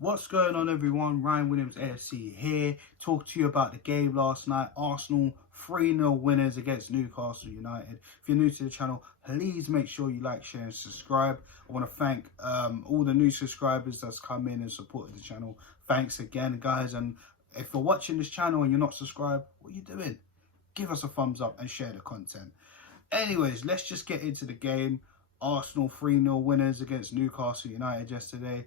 What's going on, everyone? Ryan Williams AFC here. Talk to you about the game last night. Arsenal 3-0 winners against Newcastle United. If you're new to the channel, please make sure you like, share and subscribe. I want to thank all the new subscribers that's come in and supported the channel. Thanks again, guys. And if you're watching this channel and you're not subscribed, what are you doing? Give us a thumbs up and share the content. Anyways, let's just get into the game. Arsenal 3-0 winners against Newcastle United yesterday.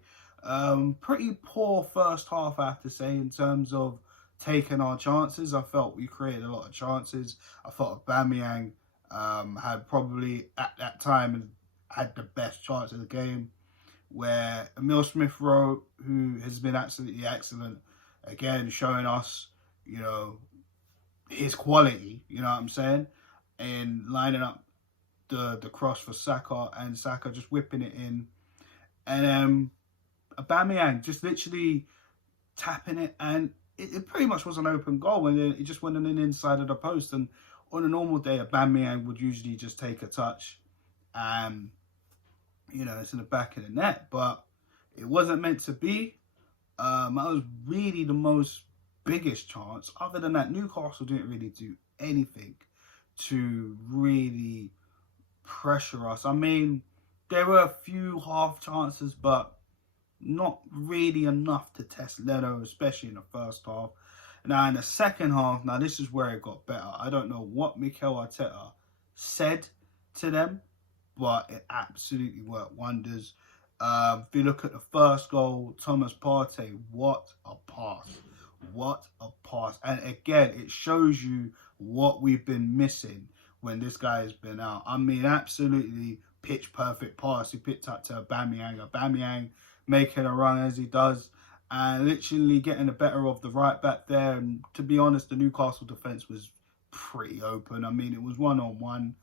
Pretty poor first half, I have to say, in terms of taking our chances. I felt we created a lot of chances. I thought Aubameyang had probably, at that time, had the best chance of the game, where Emile Smith-Rowe, who has been absolutely excellent, again, showing us, you know, his quality, you know what I'm saying, and lining up the cross for Saka, and Saka just whipping it in. And Aubameyang just literally tapping it, and it pretty much was an open goal, and it just went in the inside of the post. And on a normal day, Aubameyang would usually just take a touch, and you know, it's in the back of the net. But it wasn't meant to be. That was really the biggest chance. Other than that, Newcastle didn't really do anything to really pressure us. I mean, there were a few half chances, but not really enough to test Leno, especially in the first half. Now, in the second half, now this is where it got better. I don't know what Mikel Arteta said to them, but it absolutely worked wonders. If you look at the first goal, Thomas Partey, what a pass. What a pass. And again, it shows you what we've been missing when this guy has been out. I mean, absolutely pitch perfect pass. He picked up to Aubameyang making a run as he does, and literally getting the better of the right back there. And to be honest, the Newcastle defence was pretty open. I mean, it was one-on-one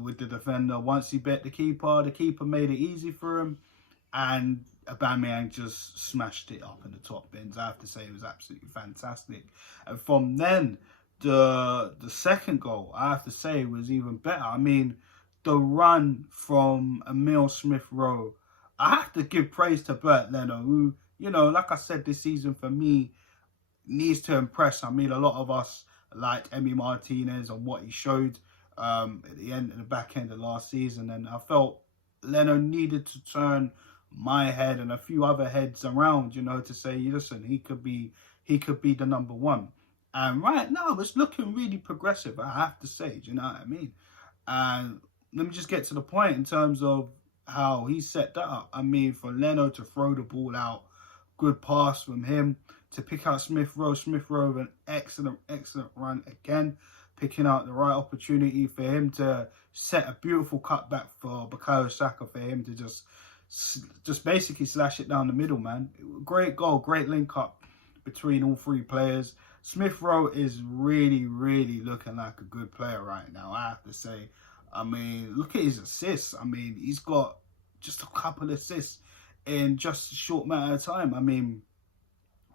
with the defender. Once he bet the keeper made it easy for him, and Aubameyang just smashed it up in the top bins. I have to say, it was absolutely fantastic. And from then, the second goal, I have to say, was even better. I mean, the run from Emile Smith-Rowe, I have to give praise to Bernd Leno, who, you know, like I said, this season for me needs to impress. I mean, a lot of us liked Emi Martinez and what he showed at the back end of last season, and I felt Leno needed to turn my head and a few other heads around, you know, to say, listen, he could be the number one. And right now, it's looking really progressive, I have to say. Do you know what I mean? And let me just get to the point in terms of how he set that up. I mean, for Leno to throw the ball out, good pass from him, to pick out Smith-Rowe, an excellent run again, picking out the right opportunity for him to set a beautiful cutback for Bukayo Saka, for him to just basically slash it down the middle, man. Great goal, great link up between all three players. Smith-Rowe is really looking like a good player right now, I have to say. I mean, look at his assists. I mean, he's got just a couple of assists in just a short matter of time. I mean,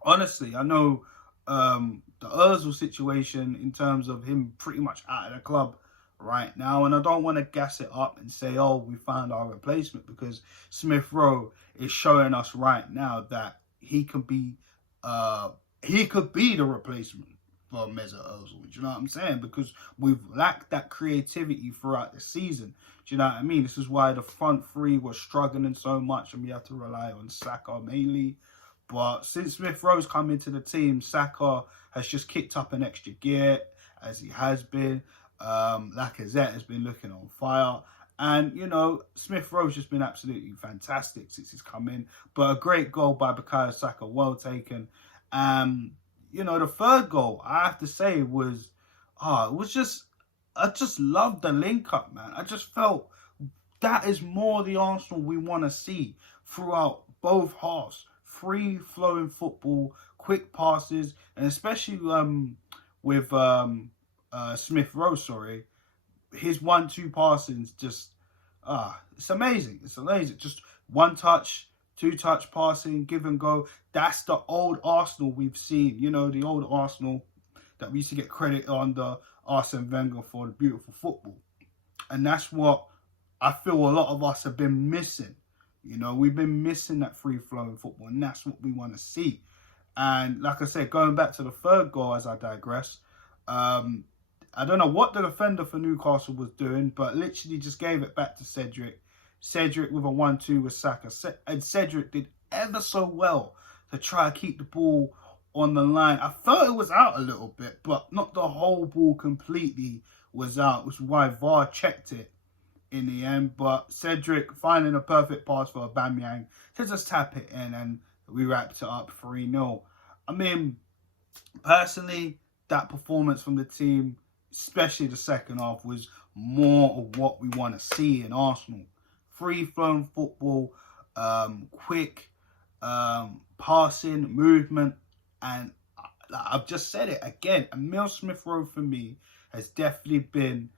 honestly, I know the Ozil situation in terms of him pretty much out of the club right now, and I don't want to gas it up and say, oh, we found our replacement, because Smith-Rowe is showing us right now that he could be the replacement for Mesut Ozil. Do you know what I'm saying? Because we've lacked that creativity throughout the season. Do you know what I mean? This is why the front three was struggling so much, and we had to rely on Saka mainly. But since Smith-Rowe's come into the team, Saka has just kicked up an extra gear, as he has been. Lacazette has been looking on fire. And, you know, Smith-Rowe's just been absolutely fantastic since he's come in. But a great goal by Bukayo Saka, well taken. You know, the third goal, I have to say, was, I just loved the link up, man. I just felt that is more the Arsenal we want to see throughout both halves. Free flowing football, quick passes, and especially with Smith-Rowe, his 1-2 passings, just it's amazing. It's amazing. Just one touch, two-touch passing, give and go. That's the old Arsenal we've seen. You know, the old Arsenal that we used to get credit under Arsene Wenger for, the beautiful football. And that's what I feel a lot of us have been missing. You know, we've been missing that free-flowing football, and that's what we want to see. And like I said, going back to the third goal as I digress, I don't know what the defender for Newcastle was doing, but literally just gave it back to Cedric. Cedric with a 1-2 with Saka. And Cedric did ever so well to try to keep the ball on the line. I thought it was out a little bit, but not the whole ball completely was out, which is why VAR checked it in the end. But Cedric finding a perfect pass for Aubameyang to just tap it in, and we wrapped it up 3-0. I mean, personally, that performance from the team, especially the second half, was more of what we want to see in Arsenal. Free-flowing football, quick passing, movement, and I've just said it again, Emile Smith-Rowe for me has definitely been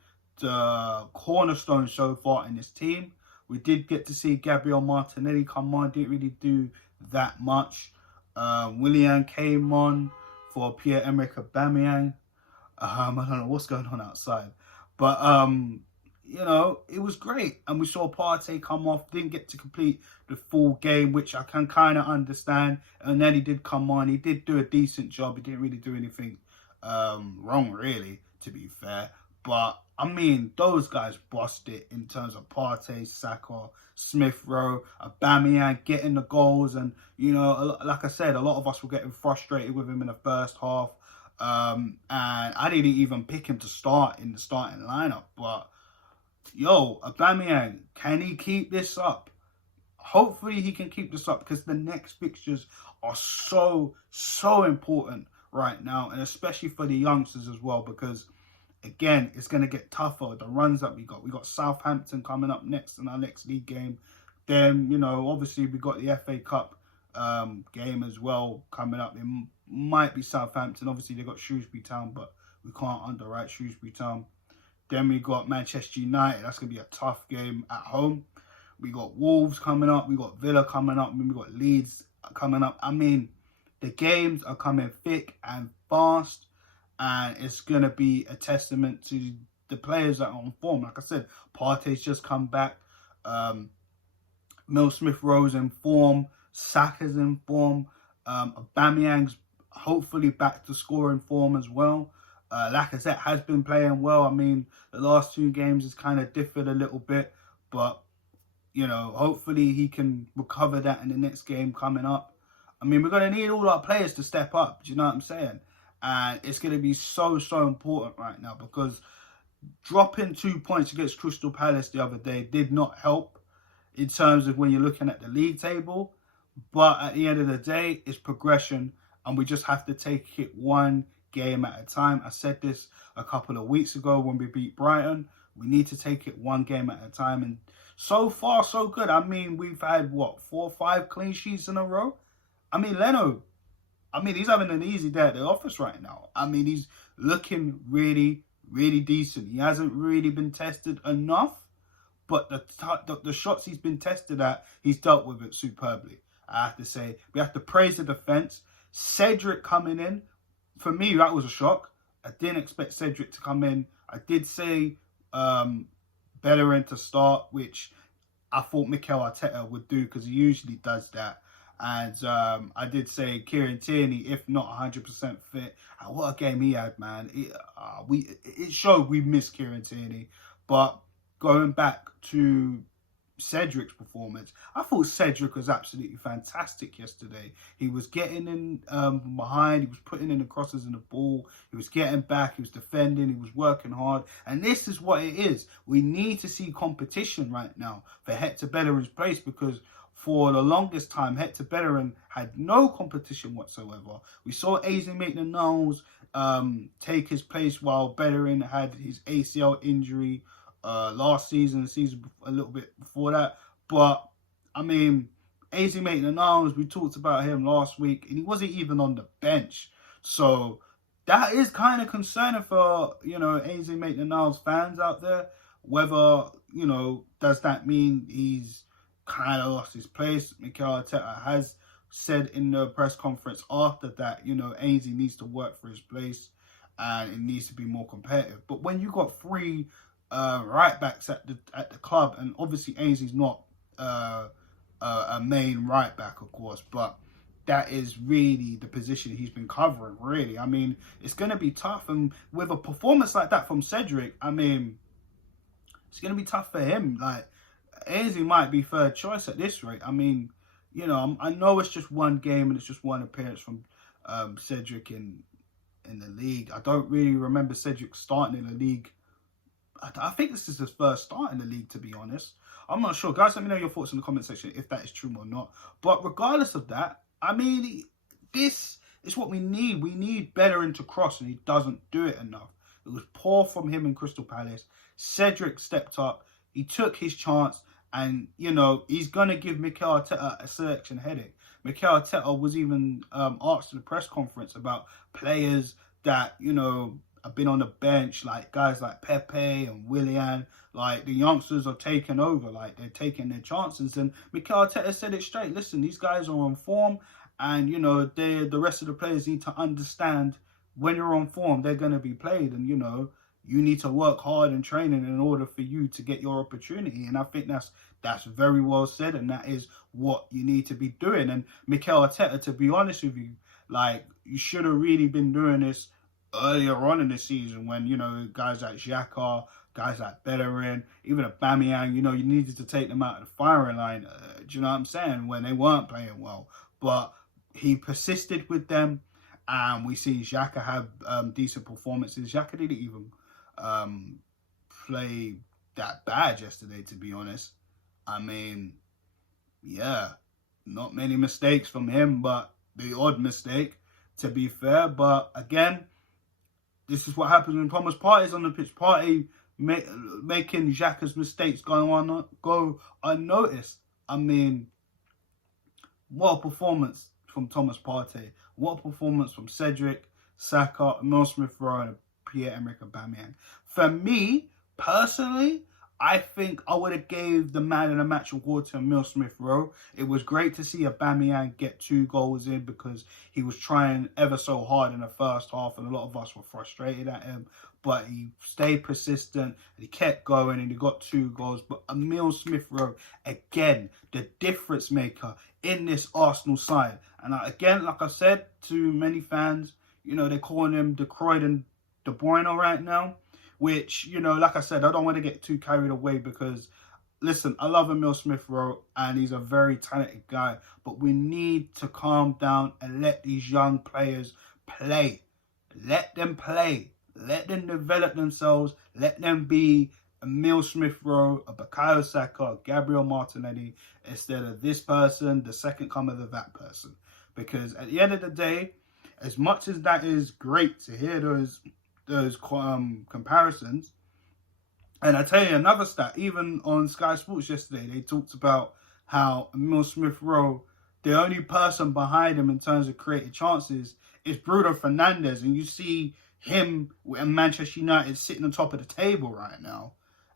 the cornerstone so far in this team. We did get to see Gabriel Martinelli come on, didn't really do that much. Willian came on for Pierre-Emerick Aubameyang. I don't know what's going on outside. But, you know, it was great. And we saw Partey come off, didn't get to complete the full game, which I can kind of understand. And then he did come on. He did do a decent job. He didn't really do anything wrong, really, to be fair. But, I mean, those guys bossed it in terms of Partey, Saka, Smith-Rowe, Aubameyang getting the goals. And, you know, like I said, a lot of us were getting frustrated with him in the first half. And I didn't even pick him to start in the starting lineup. But, yo, Aubameyang, can he keep this up? Hopefully he can keep this up, because the next fixtures are so important right now. And especially for the youngsters as well, because again, it's going to get tougher. The runs that we got Southampton coming up next in our next league game. Then, you know, obviously we got the FA Cup game as well coming up. It might be Southampton. Obviously they got Shrewsbury Town, but we can't underwrite Shrewsbury Town. Then we got Manchester United. That's going to be a tough game at home. We got Wolves coming up. We got Villa coming up. And we got Leeds coming up. I mean, the games are coming thick and fast. And it's going to be a testament to the players that are on form. Like I said, Partey's just come back. Emile Smith-Rowe's in form. Saka's in form. Aubameyang's hopefully back to scoring form as well. Lacazette has been playing well. I mean, the last 2 games has kind of differed a little bit. But, you know, hopefully he can recover that in the next game coming up. I mean, we're going to need all our players to step up. Do you know what I'm saying? And it's going to be so important right now, because dropping 2 points against Crystal Palace the other day did not help in terms of when you're looking at the league table. But at the end of the day, it's progression, and we just have to take it one game at a time. I said this a couple of weeks ago when we beat Brighton. We need to take it one game at a time. And so far, so good. I mean, we've had, what, 4 or 5 clean sheets in a row? I mean, Leno, he's having an easy day at the office right now. I mean, he's looking really decent. He hasn't really been tested enough, but the shots he's been tested at, he's dealt with it superbly. I have to say, we have to praise the defence. Cedric coming in, for me, that was a shock. I didn't expect Cedric to come in. I did say Bellerin to start, which I thought Mikel Arteta would do, because he usually does that. And I did say Kieran Tierney, if not 100% fit. What a game he had, man. It showed we missed Kieran Tierney. But going back to Cedric's performance, I thought Cedric was absolutely fantastic yesterday. He was getting in behind, he was putting in the crosses and the ball, he was getting back, he was defending, he was working hard. And this is what it is. We need to see competition right now for Hector Bellerin's place, because for the longest time, Hector Bellerin had no competition whatsoever. We saw Eze Maitland-Niles take his place while Bellerin had his ACL injury last season, the season a little bit before that. But, I mean, Eze Maitland-Niles, we talked about him last week, and he wasn't even on the bench. So, that is kind of concerning for, you know, Eze Maitland-Niles fans out there. Whether, you know, does that mean he's kind of lost his place? Mikel Arteta has said in the press conference after that, you know, Eze needs to work for his place and it needs to be more competitive. But when you got 3 right backs at the club, and obviously Eze's not a main right back, of course, but that is really the position he's been covering, really. I mean, it's going to be tough. And with a performance like that from Cedric, I mean, it's going to be tough for him. Like, Ainsley might be third choice at this rate. I mean, you know, I know it's just one game and it's just one appearance from Cedric in the league. I don't really remember Cedric starting in the league. I think this is his first start in the league, to be honest. I'm not sure. Guys, let me know your thoughts in the comment section if that is true or not. But regardless of that, I mean, this is what we need. We need Bellerin to cross, and he doesn't do it enough. It was poor from him in Crystal Palace. Cedric stepped up. He took his chance, and, you know, he's going to give Mikel Arteta a selection headache. Mikel Arteta was even asked in the press conference about players that, you know, have been on the bench, like guys like Pepe and Willian. Like, the youngsters are taking over, like they're taking their chances. And Mikel Arteta said it straight. Listen, these guys are on form, and, you know, the rest of the players need to understand when you're on form, they're going to be played, and, you know, you need to work hard in training in order for you to get your opportunity. And I think that's very well said, and that is what you need to be doing. And Mikel Arteta, to be honest with you, like, you should have really been doing this earlier on in the season when, you know, guys like Xhaka, guys like Bellerin, even Aubameyang, you know, you needed to take them out of the firing line. Do you know what I'm saying? When they weren't playing well. But he persisted with them, and we see Xhaka have decent performances. Xhaka didn't even play that bad yesterday, to be honest. I mean, yeah, not many mistakes from him, but the odd mistake, to be fair. But again, this is what happens when Thomas Partey's on the pitch. Partey making Xhaka's mistakes go unnoticed. I mean, what a performance from Thomas Partey. What a performance from Cedric, Saka, Emile Smith-Rowe, and Pierre-Emerick Aubameyang. For me, personally, I think I would have gave the man of the match award to Emile Smith-Rowe. It was great to see Aubameyang get 2 goals in because he was trying ever so hard in the first half, and a lot of us were frustrated at him. But he stayed persistent, and he kept going, and he got 2 goals. But Emile Smith-Rowe, again, the difference maker in this Arsenal side. And again, like I said to many fans, you know, they're calling him the Croydon De Bruyne right now. Which, you know, like I said, I don't want to get too carried away because, listen, I love Emile Smith-Rowe and he's a very talented guy. But we need to calm down and let these young players play. Let them play. Let them develop themselves. Let them be Emile Smith-Rowe, a Bukayo Saka, a Gabriel Martinelli, instead of this person, the second coming of that person. Because at the end of the day, as much as that is great to hear those comparisons, and I tell you another stat, even on Sky Sports yesterday, they talked about how Emile Smith-Rowe, the only person behind him in terms of creating chances is Bruno Fernandes, and you see him and Manchester United sitting on top of the table right now,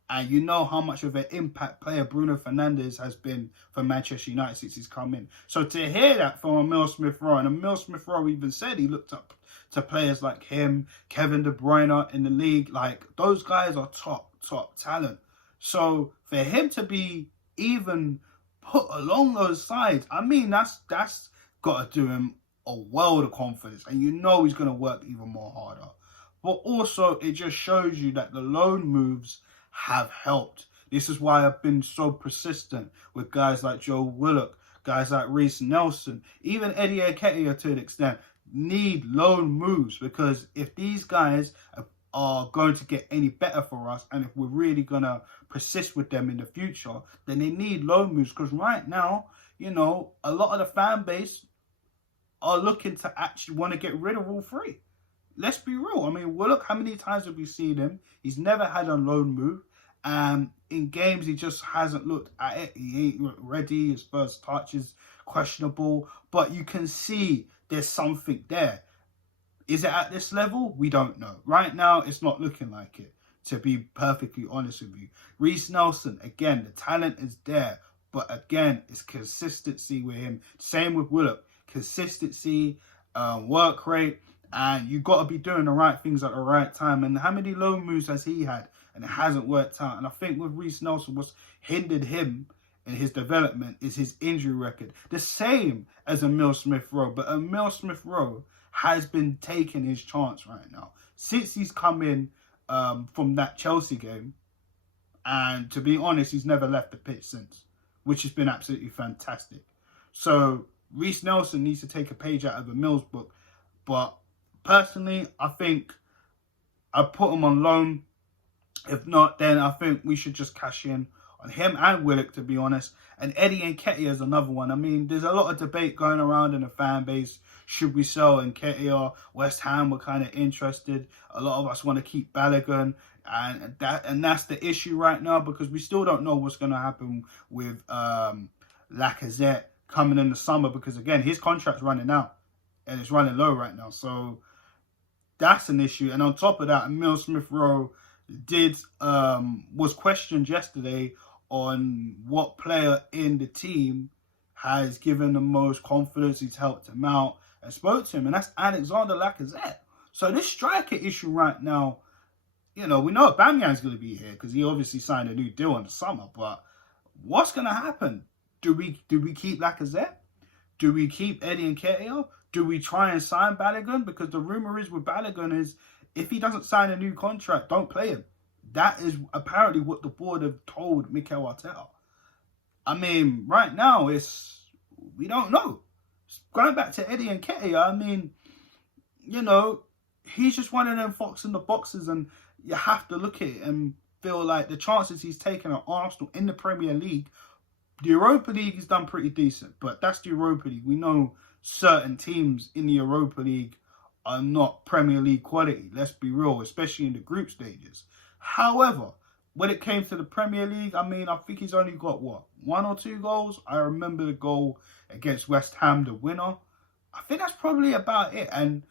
and you know how much of an impact player Bruno Fernandes has been for Manchester United since he's come in. So to hear that from Emile Smith-Rowe, and Emile Smith-Rowe even said he looked up to players like him, Kevin De Bruyne in the league. Like, those guys are top talent. So for him to be even put along those sides, I mean, that's got to do him a world of confidence. And you know he's going to work even more harder. But also, it just shows you that the loan moves have helped. This is why I've been so persistent with guys like Joe Willock, guys like Reece Nelson, even Eddie Nketiah to an extent. Need loan moves, because if these guys are going to get any better for us, and if we're really going to persist with them in the future, then they need loan moves. Because right now, you know, a lot of the fan base are looking to actually want to get rid of all 3. Let's be real. I mean, well, look, how many times have we seen him? He's never had a loan move. In games, he just hasn't looked at it. He ain't ready. His first touch is questionable. But you can see there's something there. Is it at this level? We don't know. Right now, it's not looking like it, to be perfectly honest with you. Reece Nelson, again, the talent is there. But again, it's consistency with him. Same with Willock. Consistency, work rate, and you've got to be doing the right things at the right time. And how many loan moves has he had? And it hasn't worked out. And I think with Reece Nelson, what's hindered him in his development is his injury record. The same as Emile Smith-Rowe, but Emile Smith-Rowe has been taking his chance right now. Since he's come in from that Chelsea game, and to be honest, he's never left the pitch since, which has been absolutely fantastic. So Reiss Nelson needs to take a page out of Emile's book. But personally, I think I'd put him on loan. If not, then I think we should just cash in on him and Willock, to be honest. And Eddie Nketiah is another one. I mean, there's a lot of debate going around in the fan base. Should we sell Nketiah? West Ham were kind of interested. A lot of us want to keep Balogun. And that's the issue right now, because we still don't know what's going to happen with Lacazette coming in the summer. Because, again, his contract's running out. And it's running low right now. So that's an issue. And on top of that, Emile Smith-Rowe was questioned yesterday on what player in the team has given the most confidence, he's helped him out and spoke to him, and that's Alexander Lacazette. So this striker issue right now, you know, we know Aubameyang's going to be here because he obviously signed a new deal in the summer, but what's going to happen? Do we keep Lacazette? Do we keep Eddie Nketiah? Do we try and sign Balogun? Because the rumour is with Balogun is, if he doesn't sign a new contract, don't play him. That is apparently what the board have told Mikel Arteta. I mean, right now, we don't know. Going back to Eddie Nketiah, I mean, you know, he's just one of them fox in the boxes, and you have to look at it and feel like the chances he's taken at Arsenal in the Premier League. The Europa League he's done pretty decent, but that's the Europa League. We know certain teams in the Europa League are not Premier League quality. Let's be real, especially in the group stages. However, when it came to the Premier League, I mean, I think he's only got, what, 1 or 2 goals? I remember the goal against West Ham, the winner. I think that's probably about it. And,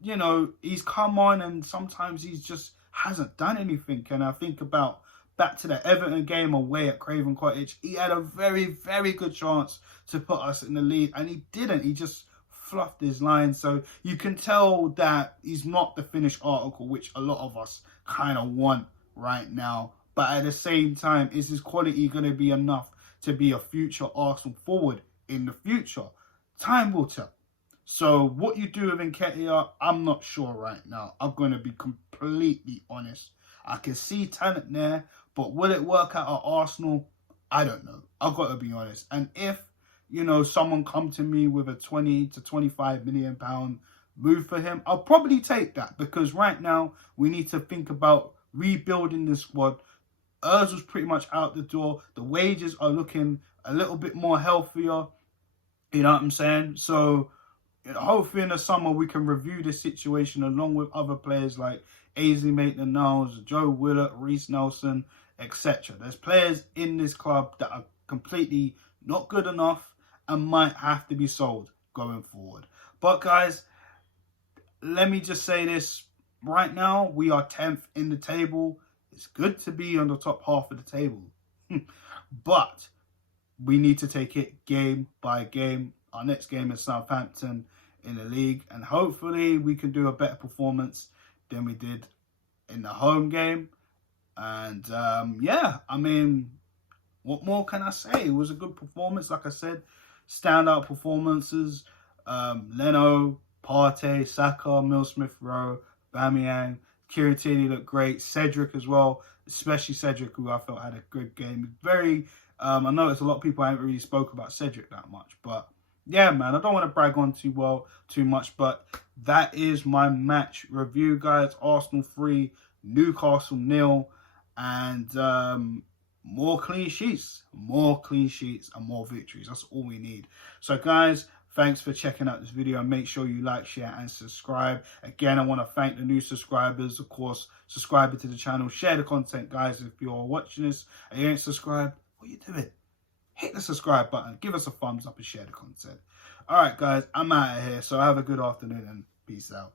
you know, he's come on and sometimes he's just hasn't done anything. And I think about back to the Everton game away at Craven Cottage. He had a very, very good chance to put us in the lead, and he didn't. He just fluffed his line. So you can tell that he's not the finished article, which a lot of us kind of want right now. But at the same time, is his quality going to be enough to be a future Arsenal forward in the future? Time will tell. So what you do with Nketiah, I'm not sure right now. I'm going to be completely honest. I can see talent there, but will it work out at Arsenal? I don't know. I've got to be honest. And if, you know, someone come to me with a 20 to 25 million pound move for him, I'll probably take that, because right now we need to think about rebuilding the squad. Ozil's pretty much out the door. The wages are looking a little bit more healthier. You know what I'm saying? So, you know, hopefully in the summer we can review the situation along with other players like Ainsley Maitland-Niles, Joe Willock, Reiss Nelson, etc. There's players in this club that are completely not good enough and might have to be sold going forward. But guys, let me just say this. Right now, we are 10th in the table. It's good to be on the top half of the table. But we need to take it game by game. Our next game is Southampton in the league. And hopefully we can do a better performance than we did in the home game. And yeah, I mean, what more can I say? It was a good performance. Like I said, standout performances. Leno, Partey, Saka, Emile Smith-Rowe, Aubameyang, Kieran Tierney looked great. Cedric as well, especially Cedric, who I felt had a good game. Very, I noticed a lot of people haven't really spoke about Cedric that much. But yeah, man, I don't want to brag on too much. But that is my match review, guys. Arsenal 3, Newcastle 0. And more clean sheets and more victories. That's all we need. So guys, thanks for checking out this video, and make sure you like, share and subscribe. Again, I want to thank the new subscribers. Of course, subscribe to the channel, share the content, guys. If you're watching this and you ain't subscribed, what are you doing? Hit the subscribe button, give us a thumbs up and share the content. All right guys, I'm out of here, so have a good afternoon and peace out.